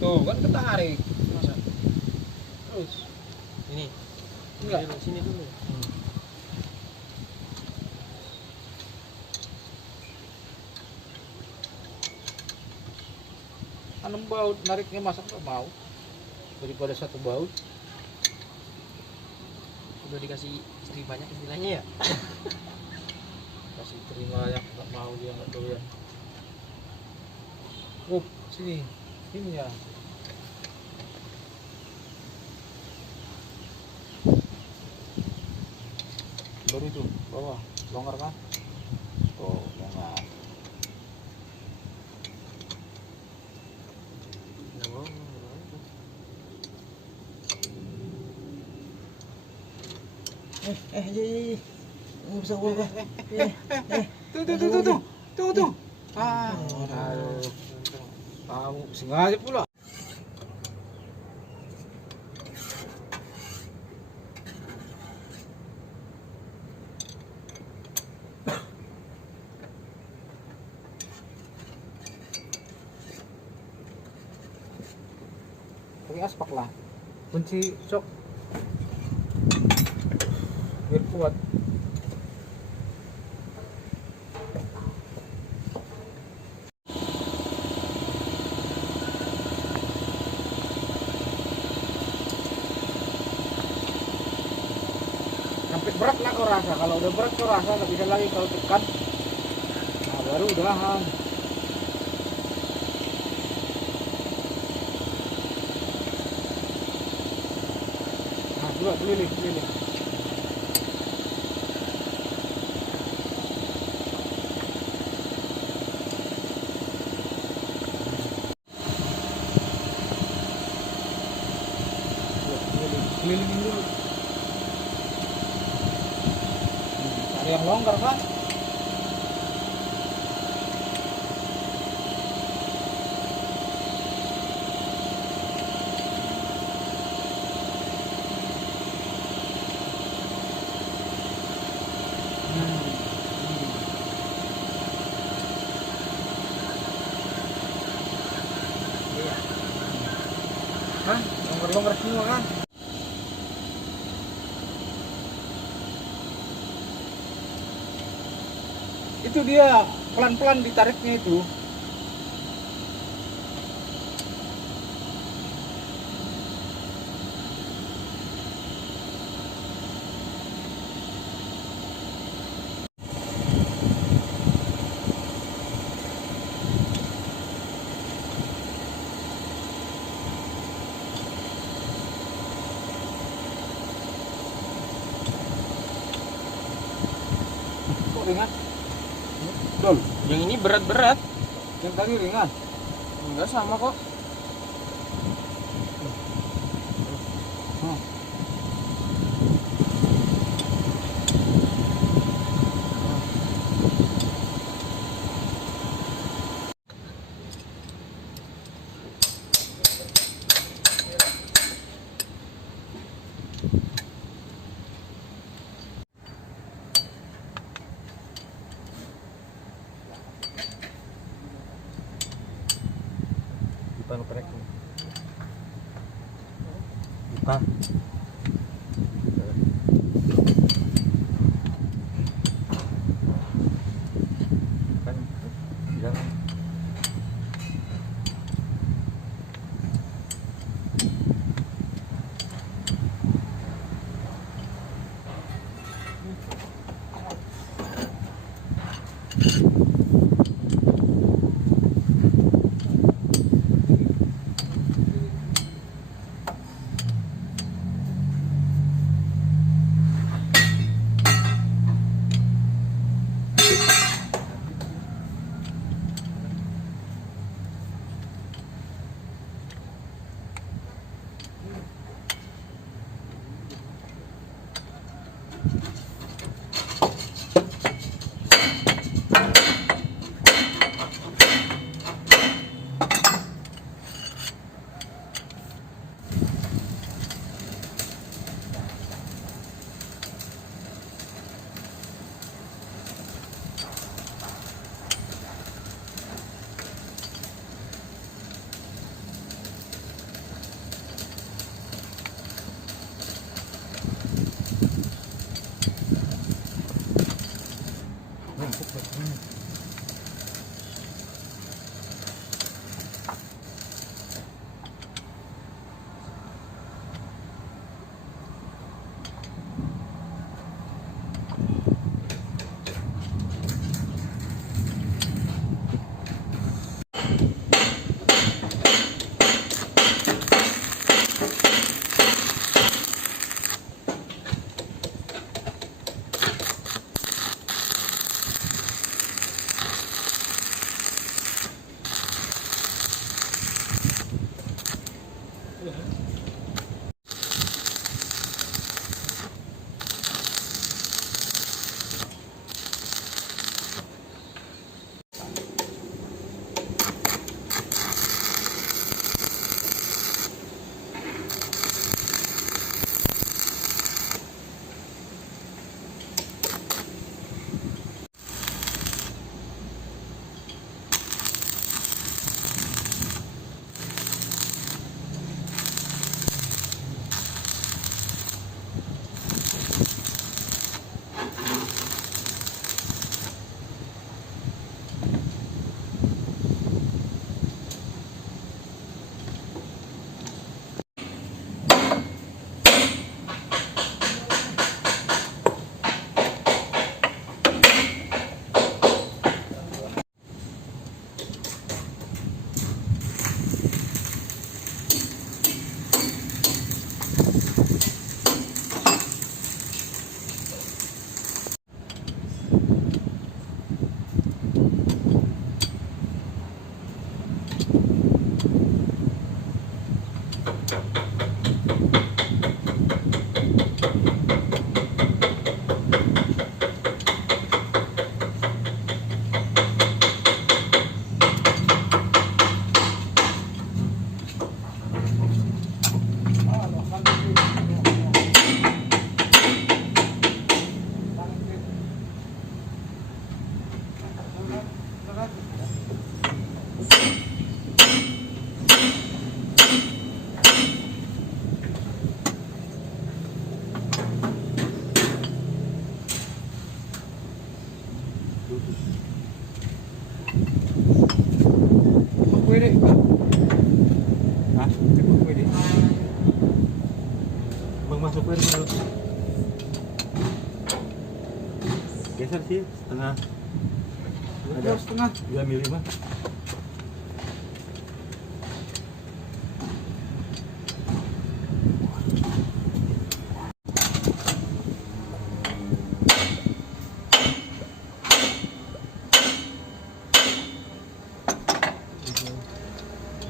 Tuh kan ketarik. Masa? Terus Ini. enggak Sini dulu. Enam baut nariknya, masa nggak mau daripada satu baut. Udah dikasih istri banyak istilahnya ya. Kasih terima yang nggak mau, dia nggak doyan. Sini ini ya. Baru itu bawah longgar kan, tuh longgar. Nggak bisa gua. Tuh. Aduh. Kamu sengaja pula. Pakai aspak lah. Kunci sok. Biar kuat. Sampai berat lah kau rasa. Kalau udah berat kau rasa nggak bisa lagi kalau tekan. Nah baru udahan. Nah coba keliling. Kelilingin dulu. Cari yang longgar kan? Hah? Longgar-longgar semua kan? Itu dia pelan-pelan ditariknya itu. Kok ringan? Dol, Yang ini berat-berat. yang tadi ringan. Enggak sama kok. Dipan oprek. Dipan. Kan jangan. Emang pwede ka? Hah? Emang pwede? Bang masuk air menurut. Geser sih setengah. Ada setengah. 2 mili mah.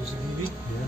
Segini. Ya.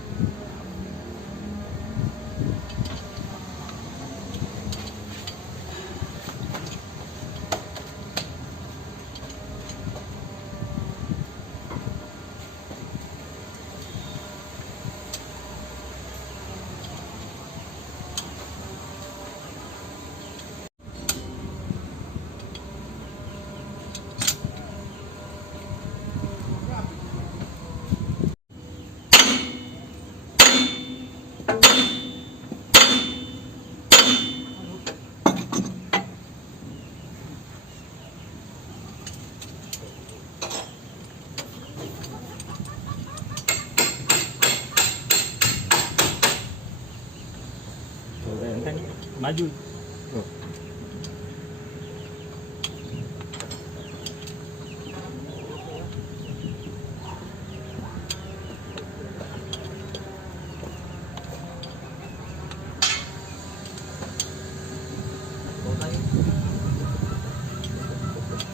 Enteng maju. Oh.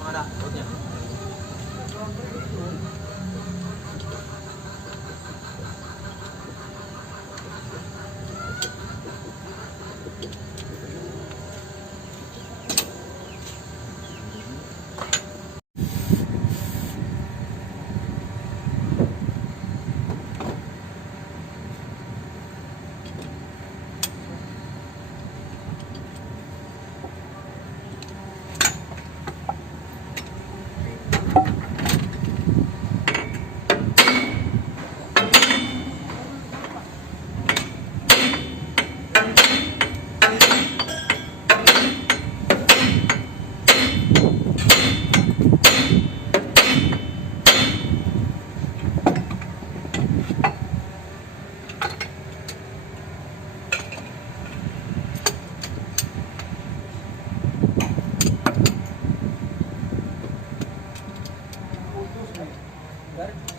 Mana ada bautnya?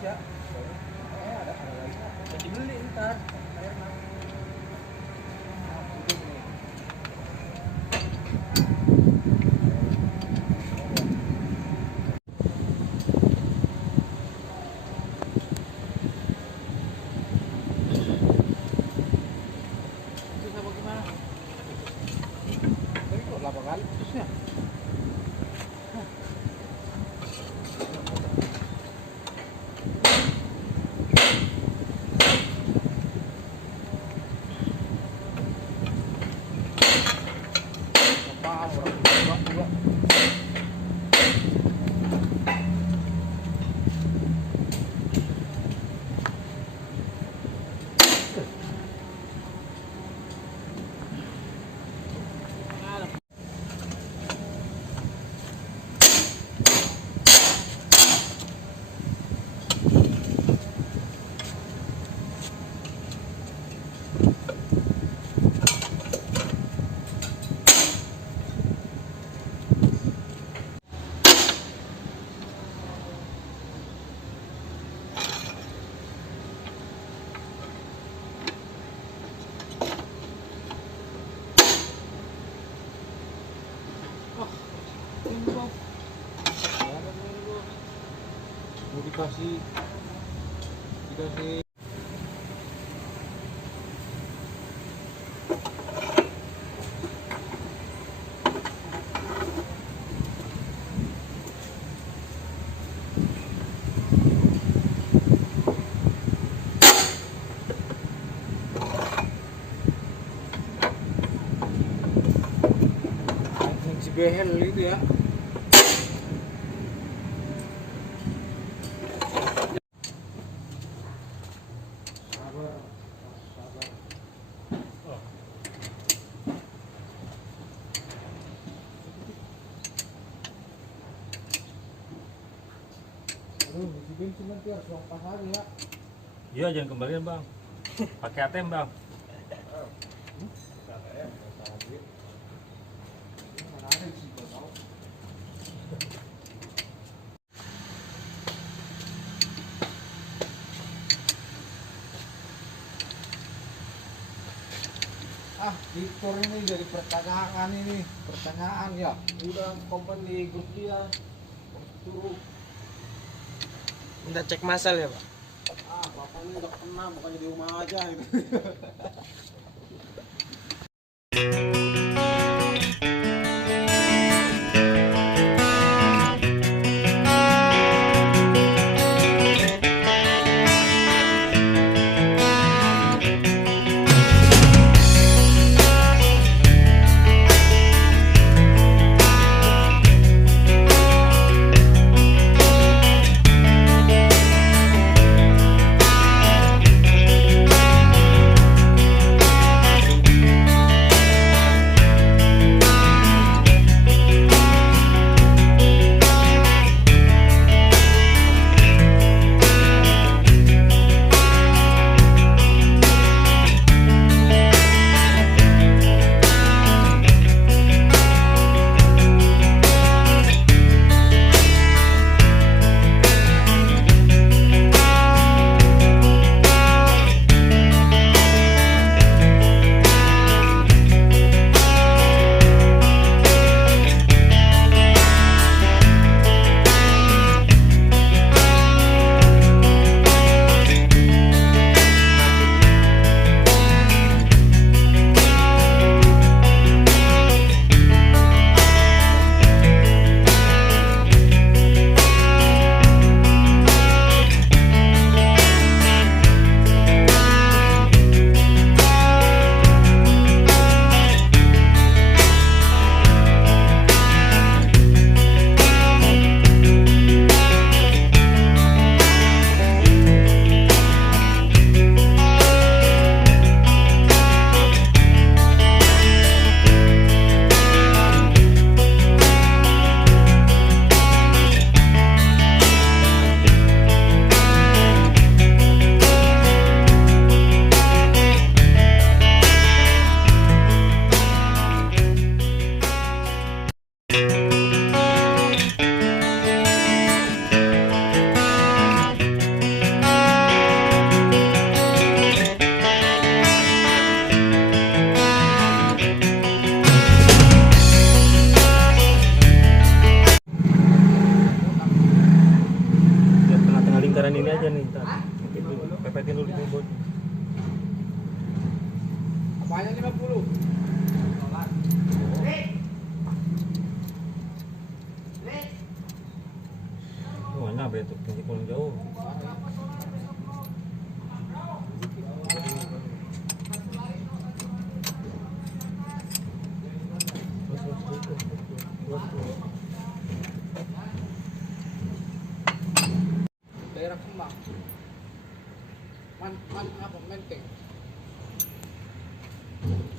Ya. Ada lagi. Jadi beli ntar. Terus apa gimana? Tapi kok 8 kali putusnya? Mau dikasih gehel itu ya. Sabar, sabar. Aduh, isi bensin nanti harus uang pas lagi ya. Iya, jangan kembalian bang. Pakai ATM bang. Mana ada sih gua tahu. Victor ini jadi pertanyaan ya. Udah komplain di grup dia. Suruh Minta cek masal ya pak. bapak ini udah kena bukannya di rumah aja gitu. Lingkaran ini aja nih, ntar. Itu pepetin dulu di bawah. Apanya 50? Mana betul tinggi paling jauh. Daerah Kemang. Apa Menteng?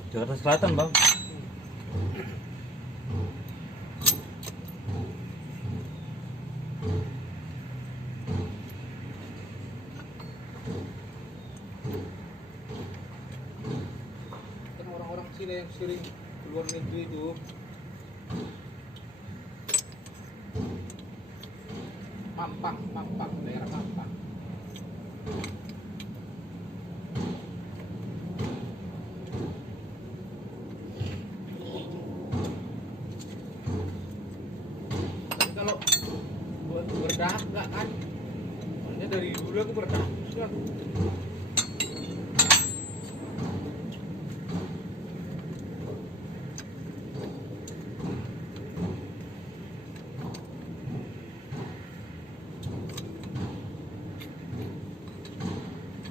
Jakarta Selatan bang. Kan orang-orang Cina yang sering keluar negeri itu. Mampang, daerah Mampang. Tapi kalau buat berdagang kan, soalnya dari dulu aku berdagang.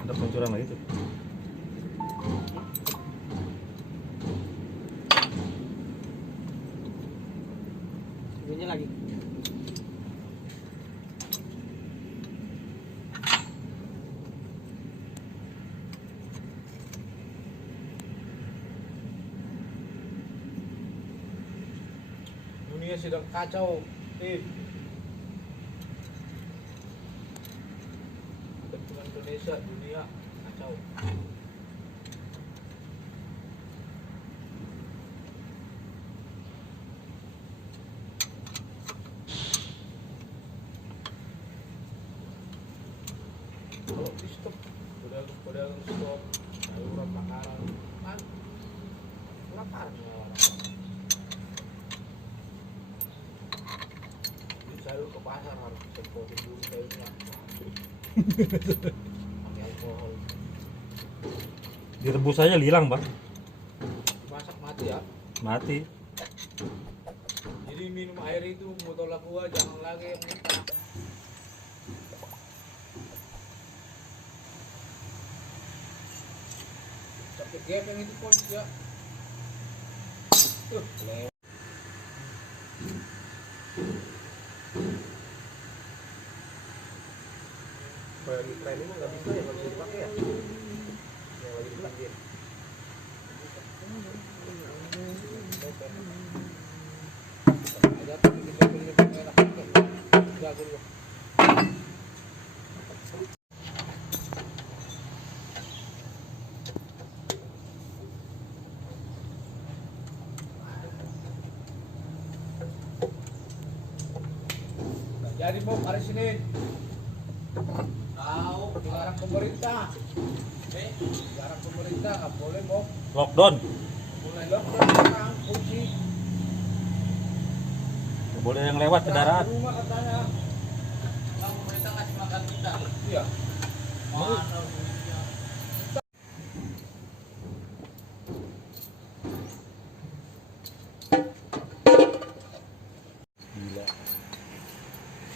Ada peluncuran lagi tuh. Ini lagi. Dunia sedang kacau, tim. Bukan cuma Indonesia, dunia kacau. Kalau di stop, pedagang stop, sayuran makanan, kan lapar nih orang-orang. Jadi sayur ke pasar harus semprotin dulu sayurnya. Pakai alkohol. Direbus aja hilang, Bang. Masak mati ya. Mati. Jadi minum air itu mau tolak gua jangan lagi yang mentah. Sampai gepeng itu pun ya. Lewat. Kalau lagi tren ini nggak bisa ya, nggak bisa dipakai ya. Yang lagi bilang dia. Ada tuh bikin gepeng enak. Jago lu. Jadi mau hari Senin. Tahu dilarang pemerintah. Dilarang pemerintah nggak boleh mau Lockdown. mulai lockdown sekarang kunci. Nggak boleh yang lewat kendaraan. Rumah katanya. Kalau pemerintah ngasih makan kita. Iya. Mana dunia? Gila.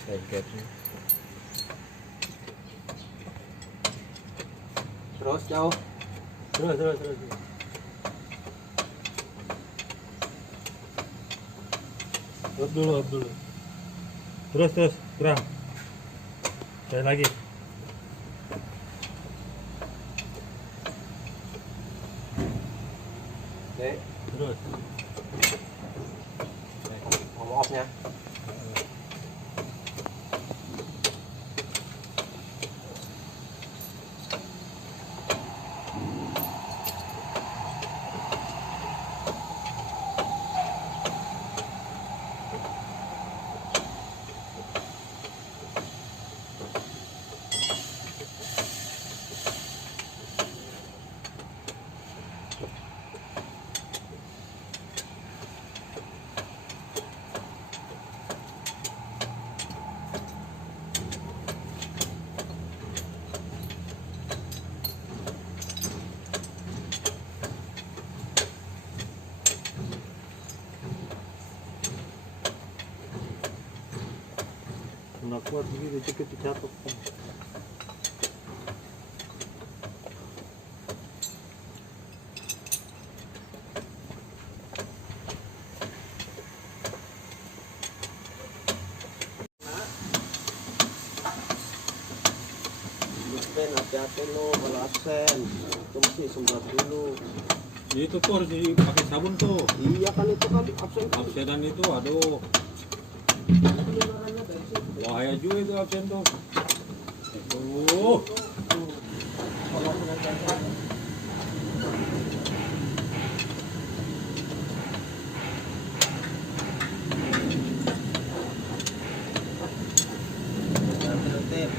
Sengketnya. Terus jauh. Terus. Up dulu. Terus, kurang. Sekali lagi. Oke, Terus. ngomong off-nya. Nggak kuat begitu, cepet dicatok. Ben, hati-hati lo kalau absen. Itu mesti semprot dulu. Itu tuh harus pakai sabun tuh. Iya kan itu kan absen kan. Absenan itu, aduh. Bahaya juga itu absen tuh. Tertib.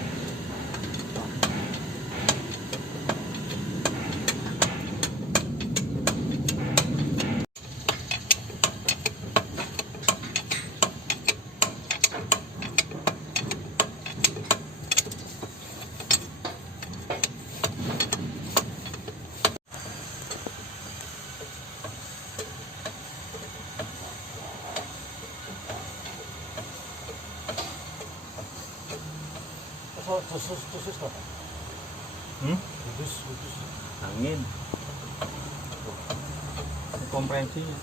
Tusuk kok. Tusuk. Angin. Kompresinya.